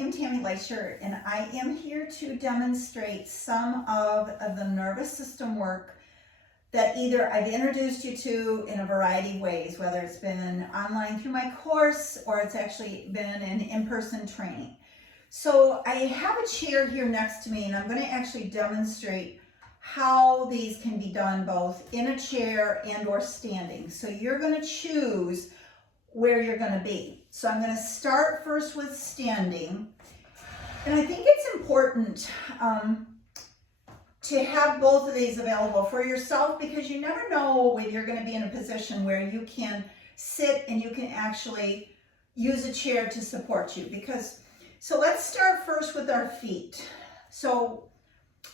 am Tammy Leisure, and I am here to demonstrate some of the nervous system work that either I've introduced you to in a variety of ways, whether it's been online through my course or it's actually been an in-person training. So I have a chair here next to me, and I'm going to actually demonstrate how these can be done both in a chair and or standing. So you're going to choose where you're going to be. So I'm going to start first with standing. And I think it's important to have both of these available for yourself, because you never know when you're going to be in a position where you can sit and you can actually use a chair to support you. So let's start first with our feet. So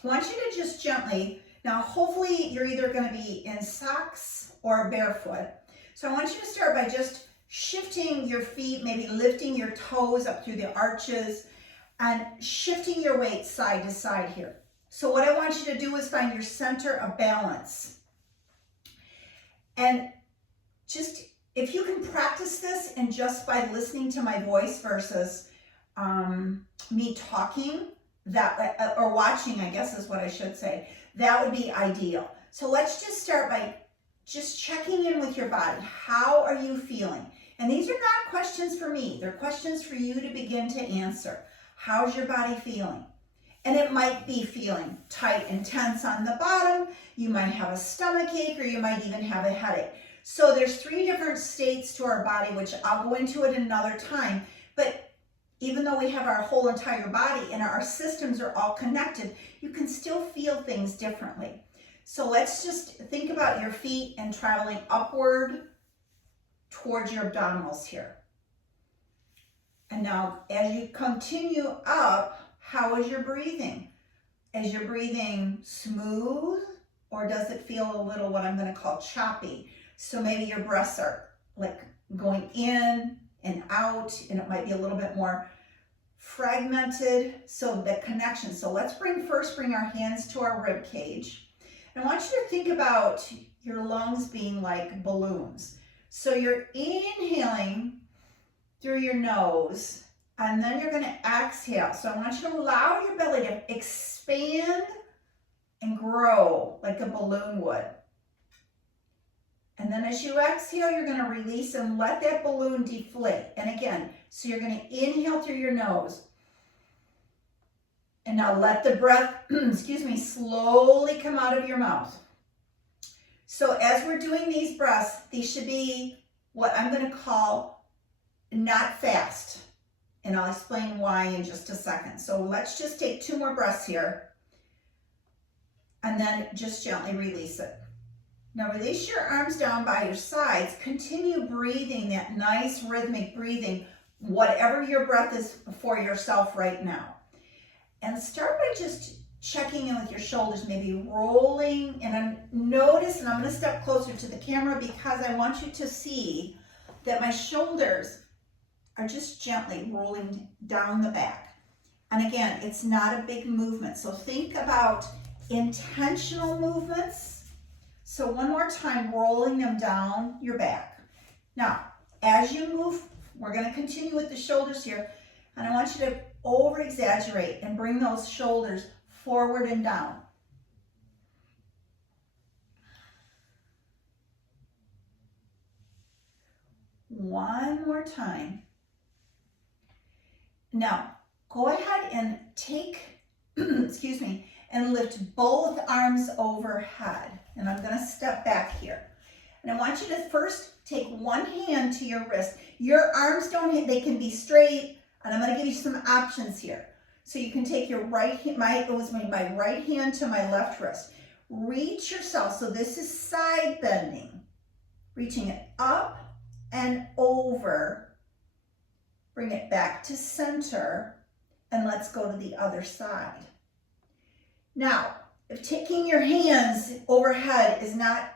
I want you to just gently, now hopefully you're either going to be in socks or barefoot. So I want you to start by just shifting your feet, maybe lifting your toes up through the arches and shifting your weight side to side here. So what I want you to do is find your center of balance. And just, if you can practice this and just by listening to my voice versus me talking, that or watching, I guess is what I should say, that would be ideal. So let's just start by just checking in with your body. How are you feeling? And these are not questions for me. They're questions for you to begin to answer. How's your body feeling? And it might be feeling tight and tense on the bottom. You might have a stomach ache, or you might even have a headache. So there's 3 different states to our body, which I'll go into it another time. But even though we have our whole entire body and our systems are all connected, you can still feel things differently. So let's just think about your feet and traveling upward towards your abdominals here. And now as you continue up, how is your breathing? Is your breathing smooth, or does it feel a little what I'm going to call choppy? So maybe your breaths are like going in and out, and it might be a little bit more fragmented. So the connection. So let's first bring our hands to our rib cage. And I want you to think about your lungs being like balloons. So you're inhaling through your nose, and then you're going to exhale. So I want you to allow your belly to expand and grow like a balloon would. And then as you exhale, you're going to release and let that balloon deflate. And again, so you're going to inhale through your nose. And now let the breath, slowly come out of your mouth. So as we're doing these breaths, these should be what I'm going to call not fast. And I'll explain why in just a second. So let's just take 2 more breaths here. And then just gently release it. Now release your arms down by your sides. Continue breathing that nice rhythmic breathing, whatever your breath is for yourself right now. And start by just checking in with your shoulders, maybe rolling. And notice, and I'm going to step closer to the camera because I want you to see that my shoulders are just gently rolling down the back. And again, it's not a big movement. So think about intentional movements. So one more time, rolling them down your back. Now, as you move, we're going to continue with the shoulders here. And I want you to over-exaggerate and bring those shoulders forward and down. One more time. Now, go ahead and take, and lift both arms overhead. And I'm going to step back here. And I want you to first take one hand to your wrist. Your arms they can be straight, and I'm going to give you some options here. So you can take your right hand, my right hand to my left wrist. Reach yourself, so this is side bending. Reaching it up and over. Bring it back to center, and let's go to the other side. Now, if taking your hands overhead is not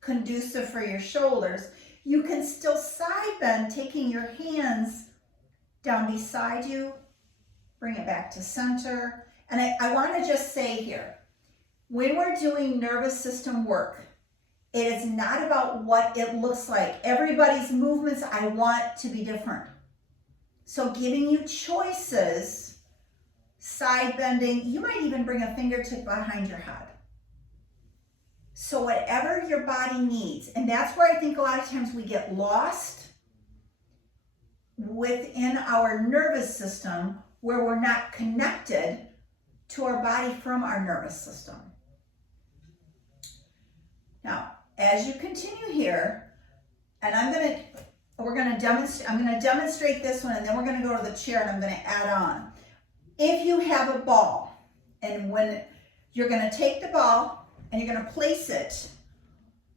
conducive for your shoulders, you can still side bend, taking your hands down beside you, bring it back to center. And I want to just say here, when we're doing nervous system work, it is not about what it looks like. Everybody's movements I want to be different. So giving you choices, side bending, you might even bring a fingertip behind your head. So whatever your body needs, and that's where I think a lot of times we get lost within our nervous system, where we're not connected to our body from our nervous system. Now, as you continue here, and I'm going to demonstrate this one, and then we're going to go to the chair and I'm going to add on. If you have a ball, and when you're going to take the ball and you're going to place it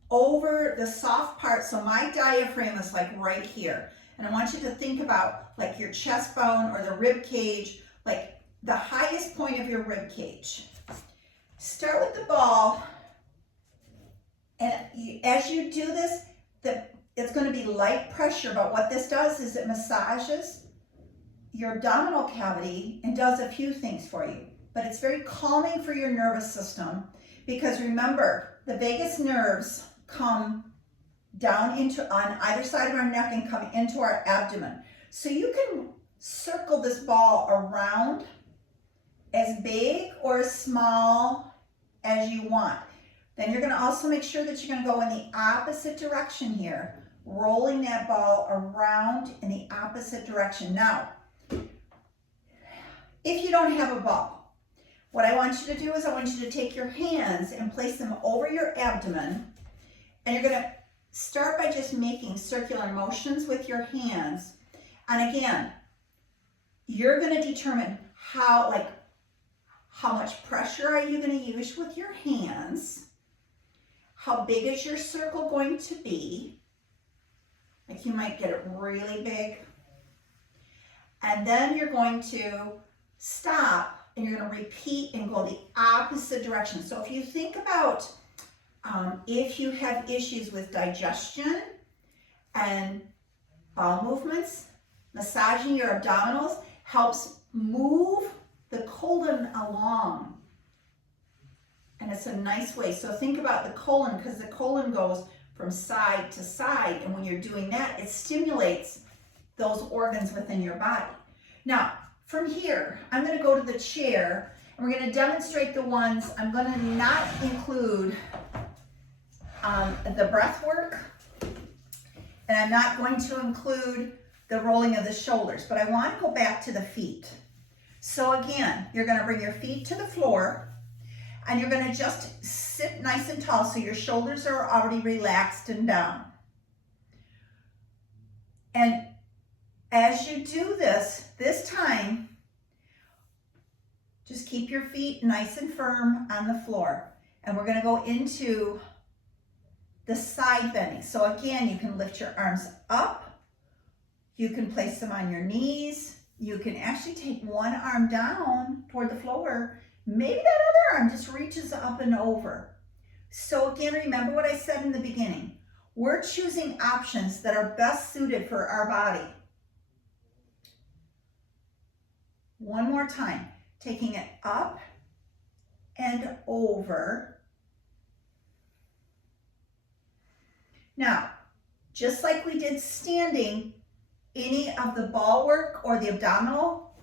over the soft part, so my diaphragm is like right here, and I want you to think about like your chest bone or the rib cage, like the highest point of your rib cage. Start with the ball, and as you do this, it's going to be light pressure, but what this does is it massages your abdominal cavity and does a few things for you. But it's very calming for your nervous system, because remember, the vagus nerves come down on either side of our neck and come into our abdomen. So you can circle this ball around as big or as small as you want. Then you're going to also make sure that you're going to go in the opposite direction here, rolling that ball around in the opposite direction. Now, if you don't have a ball, what I want you to do is I want you to take your hands and place them over your abdomen, and you're going to start by just making circular motions with your hands. And again, you're going to determine how much pressure are you going to use with your hands. How big is your circle going to be? Like you might get it really big. And then you're going to stop and you're going to repeat and go the opposite direction. So if you think about if you have issues with digestion and bowel movements, massaging your abdominals helps move the colon along. And it's a nice way. So think about the colon, because the colon goes from side to side. And when you're doing that, it stimulates those organs within your body. Now, from here, I'm going to go to the chair, and we're going to demonstrate the ones. I'm going to not include the breath work, and I'm not going to include the rolling of the shoulders, but I want to go back to the feet. So again, you're going to bring your feet to the floor, and you're going to just sit nice and tall so your shoulders are already relaxed and down. And as you do this time, just keep your feet nice and firm on the floor. And we're going to go into the side bending. So again, you can lift your arms up. You can place them on your knees. You can actually take one arm down toward the floor. Maybe that other arm just reaches up and over. So again, remember what I said in the beginning. We're choosing options that are best suited for our body. One more time, taking it up and over. Now, just like we did standing, any of the ball work or the abdominal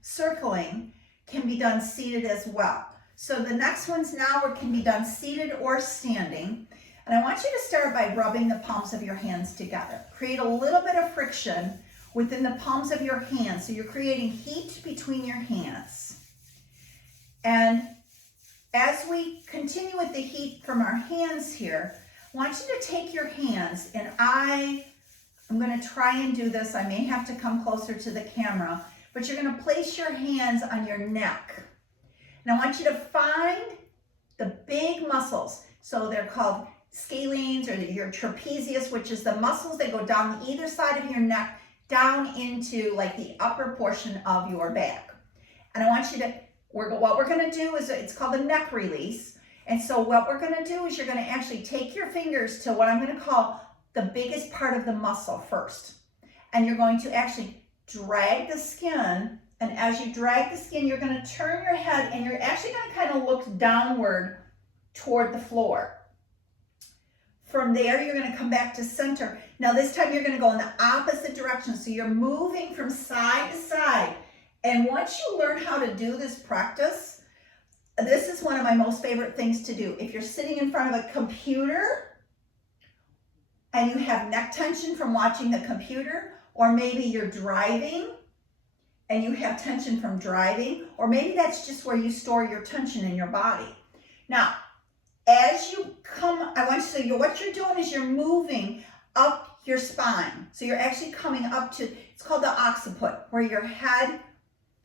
circling can be done seated as well. So the next ones now can be done seated or standing. And I want you to start by rubbing the palms of your hands together. Create a little bit of friction within the palms of your hands. So you're creating heat between your hands. And as we continue with the heat from our hands here, I want you to take your hands, and I'm going to try and do this. I may have to come closer to the camera, but you're going to place your hands on your neck. And I want you to find the big muscles. So they're called scalenes, or your trapezius, which is the muscles that go down either side of your neck, down into like the upper portion of your back. And I want you to, what we're going to do is, it's called the neck release. And so what we're going to do is you're going to actually take your fingers to what I'm going to call the biggest part of the muscle first. And you're going to actually drag the skin. And as you drag the skin, you're going to turn your head, and you're actually going to kind of look downward toward the floor. from there, you're going to come back to center. Now this time you're going to go in the opposite direction. So you're moving from side to side. And once you learn how to do this practice, this is one of my most favorite things to do. If you're sitting in front of a computer and you have neck tension from watching the computer, or maybe you're driving and you have tension from driving, or maybe that's just where you store your tension in your body. Now, as you come, I want you to, what you're doing is you're moving up your spine. So you're actually coming up to, it's called the occiput, where your head,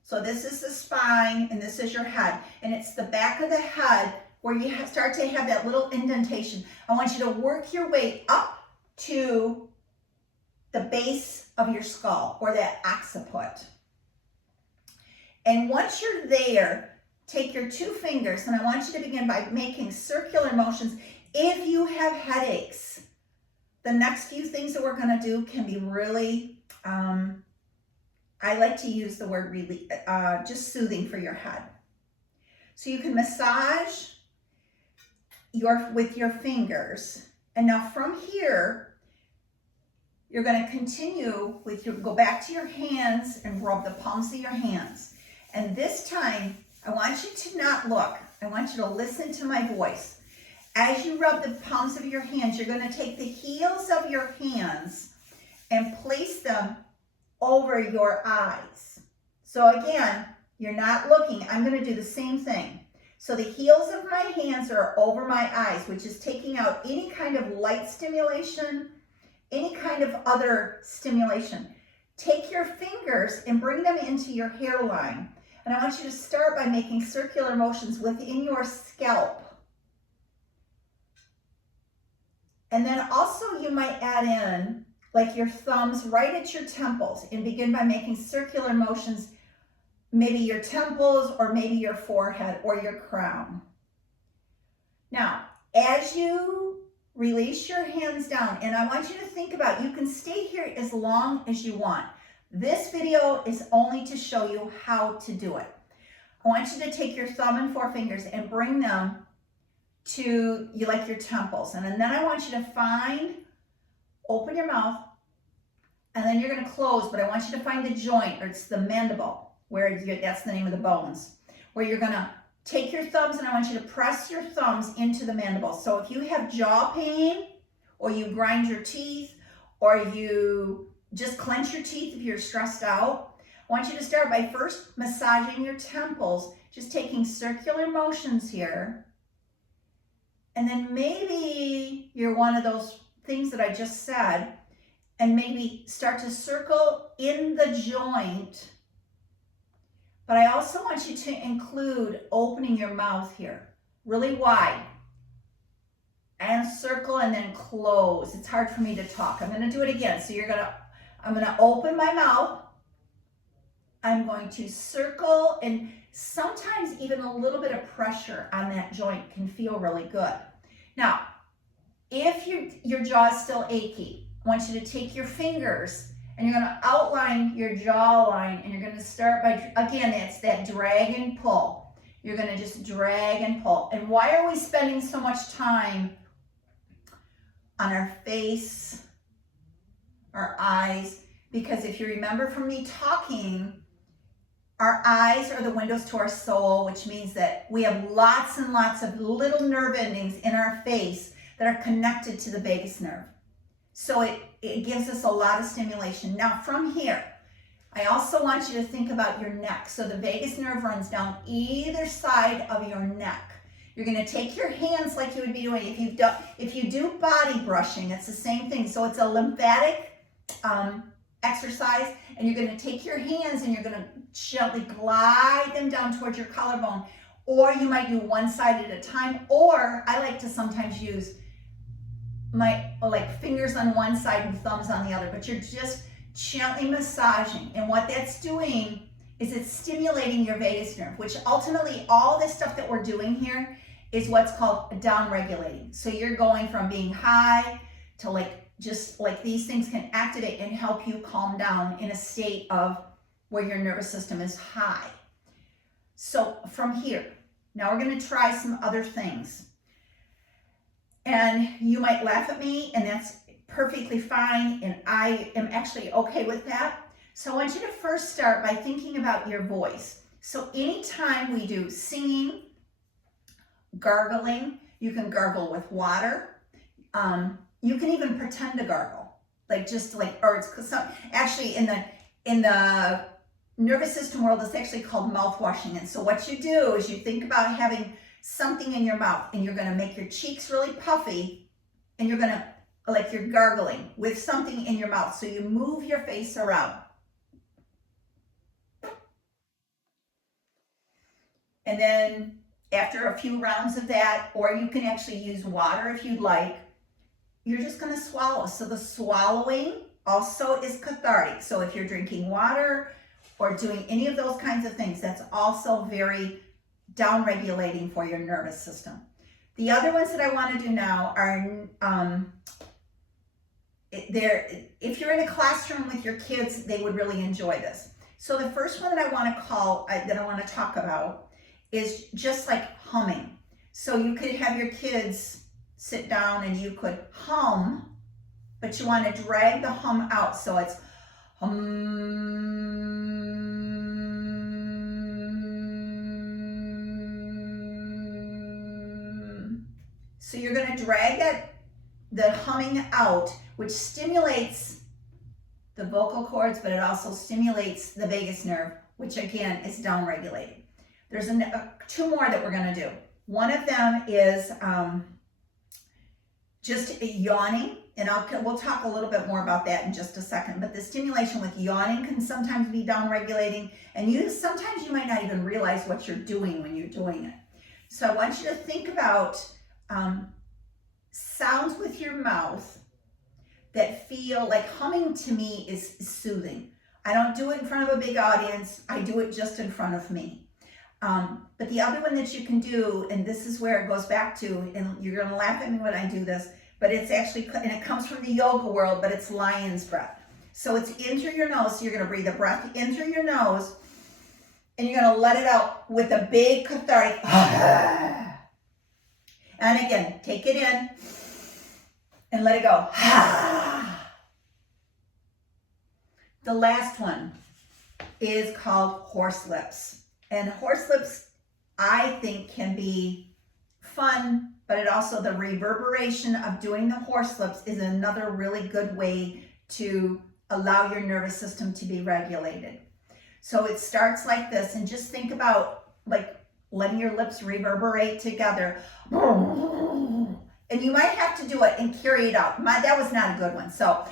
so this is the spine and this is your head. And it's the back of the head where you start to have that little indentation. I want you to work your way up to the base of your skull, or that occiput. And once you're there, take your two fingers, and I want you to begin by making circular motions. If you have headaches, the next few things that we're going to do can be really, I like to use the word really, just soothing for your head. So you can massage with your fingers. And now from here, you're going to continue with go back to your hands and rub the palms of your hands. And this time, I want you to not look. I want you to listen to my voice. As you rub the palms of your hands, you're going to take the heels of your hands and place them over your eyes. So again, you're not looking. I'm going to do the same thing. So the heels of my hands are over my eyes, which is taking out any kind of light stimulation, any kind of other stimulation. Take your fingers and bring them into your hairline. And I want you to start by making circular motions within your scalp. And then also you might add in like your thumbs right at your temples, and begin by making circular motions, maybe your temples or maybe your forehead or your crown. Now, as you release your hands down, and I want you to think about, you can stay here as long as you want. This video is only to show you how to do it. I want you to take your thumb and forefingers and bring them to like your temples. And then I want you to open your mouth, and then you're going to close, but I want you to find the joint, or it's the mandible, that's the name of the bones, where you're going to take your thumbs, and I want you to press your thumbs into the mandible. So if you have jaw pain, or you grind your teeth, or you just clench your teeth if you're stressed out, I want you to start by first massaging your temples, just taking circular motions here. And then maybe you're one of those things that I just said, and maybe start to circle in the joint. But I also want you to include opening your mouth here, really wide. And circle and then close. It's hard for me to talk. I'm going to do it again. So I'm going to open my mouth. I'm going to circle, and sometimes even a little bit of pressure on that joint can feel really good. Now, if your jaw is still achy, I want you to take your fingers and you're going to outline your jawline, and you're going to start by, again, it's that drag and pull. You're going to just drag and pull. And why are we spending so much time on our face, our eyes? Because if you remember from me talking, our eyes are the windows to our soul, which means that we have lots and lots of little nerve endings in our face that are connected to the vagus nerve. So it gives us a lot of stimulation. Now from here, I also want you to think about your neck. So the vagus nerve runs down either side of your neck. You're going to take your hands like you would be doing if you do body brushing. It's the same thing. So it's a lymphatic exercise, and you're going to take your hands and you're going to gently glide them down towards your collarbone, or you might do one side at a time, or I like to sometimes use my fingers on one side and thumbs on the other, but you're just gently massaging. And what that's doing is it's stimulating your vagus nerve, which ultimately all this stuff that we're doing here is what's called down regulating. So you're going from being high to just like these things can activate and help you calm down in a state of where your nervous system is high. So from here, now we're going to try some other things. And you might laugh at me, and that's perfectly fine, and I am actually okay with that. So I want you to first start by thinking about your voice. So anytime we do singing, gargling, you can gargle with water. You can even pretend to gargle, like just like, or it's some, actually in the nervous system world, it's actually called mouth washing. And so what you do is you think about having something in your mouth, and you're going to make your cheeks really puffy, and you're going to, like you're gargling with something in your mouth. So you move your face around. And then after a few rounds of that, or you can actually use water if you'd like, you're just going to swallow. So the swallowing also is cathartic. So if you're drinking water or doing any of those kinds of things, that's also very down-regulating for your nervous system. The other ones that I want to do now are, if you're in a classroom with your kids, they would really enjoy this. So the first one that I want to talk about is just like humming. So you could have your kids sit down and you could hum, but you want to drag the hum out. So it's hum. So you're going to drag the humming out, which stimulates the vocal cords, but it also stimulates the vagus nerve, which again is down regulated. There's two more that we're going to do. One of them is just yawning, and we'll talk a little bit more about that in just a second. But the stimulation with yawning can sometimes be down regulating, and sometimes you might not even realize what you're doing when you're doing it. So I want you to think about sounds with your mouth that feel like humming. To me is soothing. I don't do it in front of a big audience. I do it just in front of me. But the other one that you can do, and this is where it goes back to, and you're going to laugh at me when I do this, but it's actually, and it comes from the yoga world, but it's lion's breath. So it's in through your nose. So you're going to breathe a breath in through your nose, and you're going to let it out with a big cathartic. And again, take it in and let it go. The last one is called horse lips. And horse lips, I think, can be fun, but it also, the reverberation of doing the horse lips is another really good way to allow your nervous system to be regulated. So it starts like this, and just think about like letting your lips reverberate together. And you might have to do it and carry it out. That was not a good one. So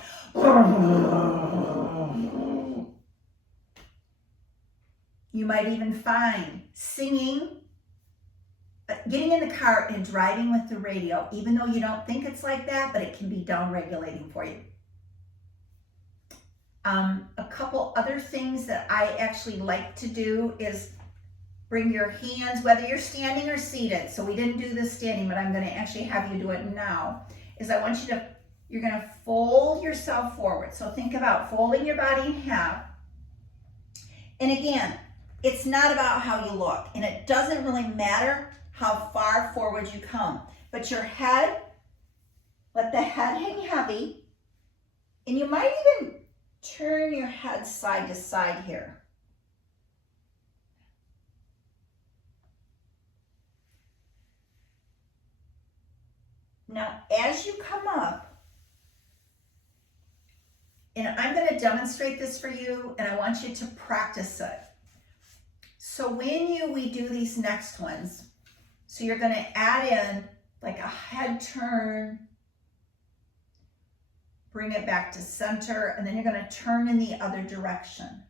you might even find singing, getting in the car and driving with the radio, even though you don't think it's like that, but it can be down regulating for you. A couple other things that I actually like to do is bring your hands, whether you're standing or seated. So we didn't do this standing, but I'm going to actually have you do it now. Is I want you're going to fold yourself forward. So think about folding your body in half. And again, it's not about how you look, and it doesn't really matter how far forward you come, but your head, let the head hang heavy, and you might even turn your head side to side here. Now, as you come up, and I'm going to demonstrate this for you, and I want you to practice it. So when we do these next ones, so you're going to add in like a head turn, bring it back to center, and then you're going to turn in the other direction.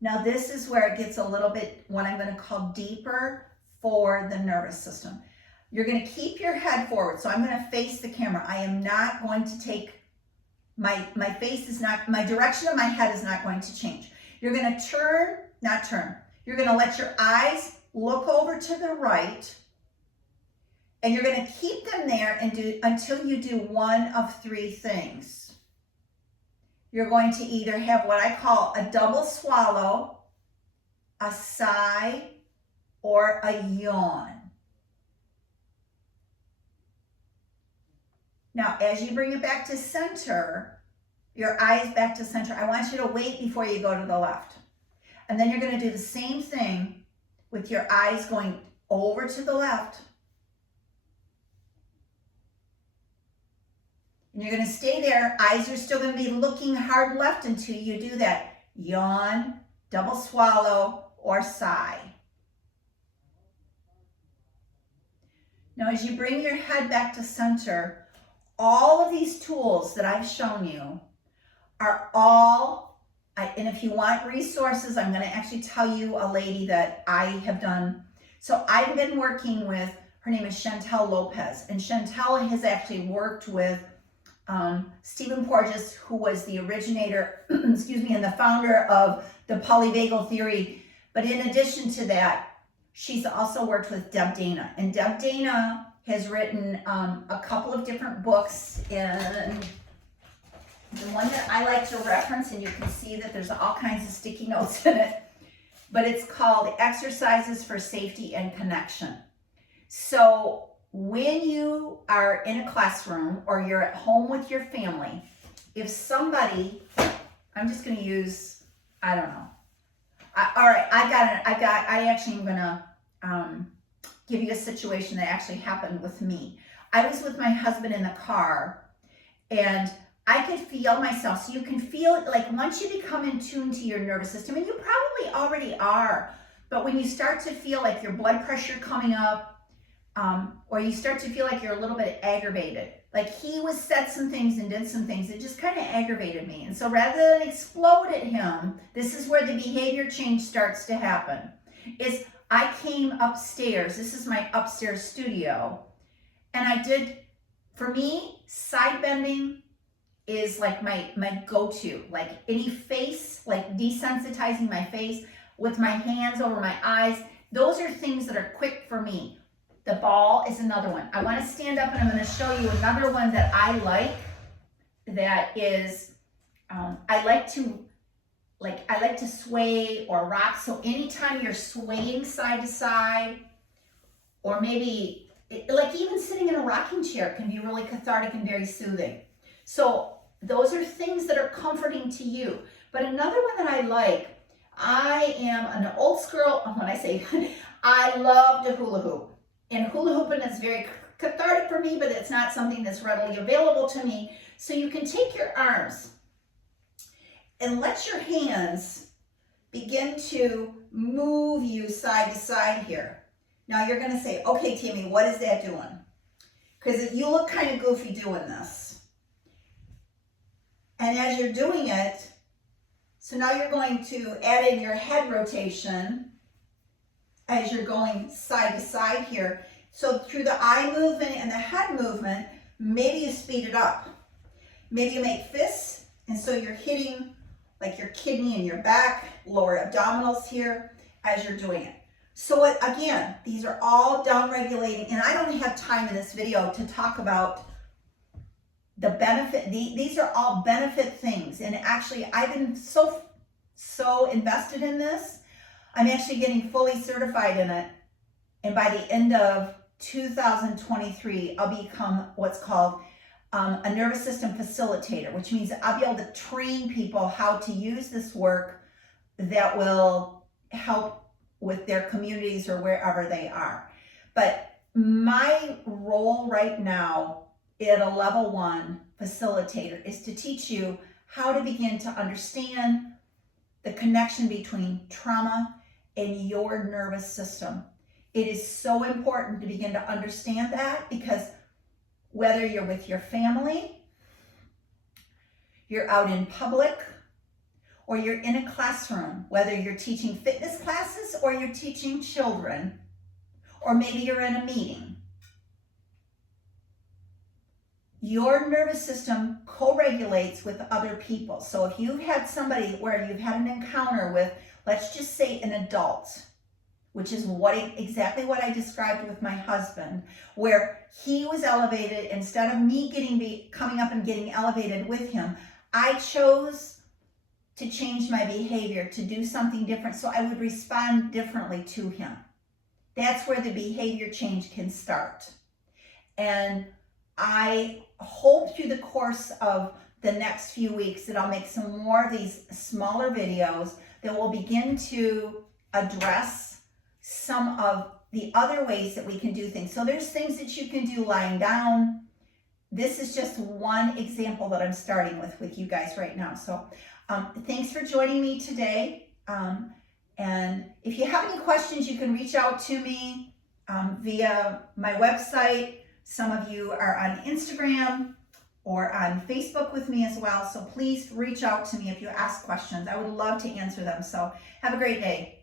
Now this is where it gets a little bit, what I'm going to call deeper for the nervous system. You're going to keep your head forward. So I'm going to face the camera. I am not going to take, my face is not, my direction of my head is not going to change. You're going to you're going to let your eyes look over to the right, and you're going to keep them there and do until you do one of three things. You're going to either have what I call a double swallow, a sigh, or a yawn. Now, as you bring it back to center, your eyes back to center, I want you to wait before you go to the left. And then you're going to do the same thing with your eyes going over to the left. And you're going to stay there. Eyes are still going to be looking hard left until you do that. Yawn, double swallow, or sigh. Now, as you bring your head back to center, all of these tools that I've shown you are all, and if you want resources, I'm going to actually tell you a lady that I have done. So I've been working with, her name is Chantel Lopez, and Chantel has actually worked with Stephen Porges, who was the originator, excuse me, and the founder of the polyvagal theory. But in addition to that, she's also worked with Deb Dana. And Deb Dana has written a couple of different books. And the one that I like to reference, and you can see that there's all kinds of sticky notes in it, but it's called Exercises for Safety and Connection. So when you are in a classroom or you're at home with your family, if somebody, I'm just going to use, I don't know. All right, I actually am going to give you a situation that actually happened with me. I was with my husband in the car, and I could feel myself. So you can feel it, like once you become in tune to your nervous system, and you probably already are, but when you start to feel like your blood pressure coming up, or you start to feel like you're a little bit aggravated, like he said some things and did some things that just kind of aggravated me. And so rather than explode at him, this is where the behavior change starts to happen. Is I came upstairs, this is my upstairs studio, and I did, for me, side bending is like my go-to, like any face, like desensitizing my face with my hands over my eyes. Those are things that are quick for me. The ball is another one. I want to stand up and I'm going to show you another one that I like. That is, I like to sway or rock. So anytime you're swaying side to side, or maybe like even sitting in a rocking chair can be really cathartic and very soothing. So those are things that are comforting to you. But another one that I like, I am an old school, when I say, I love to hula hoop. And hula hooping is very cathartic for me, but it's not something that's readily available to me. So you can take your arms and let your hands begin to move you side to side here. Now you're going to say, okay, Tammy, what is that doing? Because you look kind of goofy doing this. And as you're doing it, so now you're going to add in your head rotation as you're going side to side here. So through the eye movement and the head movement, maybe you speed it up. Maybe you make fists, and so you're hitting like your kidney and your back, lower abdominals here as you're doing it. So again, these are all down regulating, and I don't have time in this video to talk about the benefit. These are all benefit things, and actually I've been so invested in this. I'm actually getting fully certified in it, and by the end of 2023, I'll become what's called a nervous system facilitator, which means I'll be able to train people how to use this work that will help with their communities or wherever they are. But my role right now at a level 1 facilitator is to teach you how to begin to understand the connection between trauma and your nervous system. It is so important to begin to understand that, because whether you're with your family, you're out in public, or you're in a classroom, whether you're teaching fitness classes or you're teaching children, or maybe you're in a meeting, your nervous system co-regulates with other people. So if you've had somebody where you've had an encounter with, let's just say an adult, which is exactly what I described with my husband, where he was elevated, instead of me coming up and getting elevated with him, I chose to change my behavior, to do something different, so I would respond differently to him. That's where the behavior change can start. And I hope through the course of the next few weeks that I'll make some more of these smaller videos that will begin to address some of the other ways that we can do things. So there's things that you can do lying down. This is just one example that I'm starting with you guys right now. So thanks for joining me today. And if you have any questions, you can reach out to me via my website. Some of you are on Instagram or on Facebook with me as well. So please reach out to me if you ask questions. I would love to answer them. So have a great day.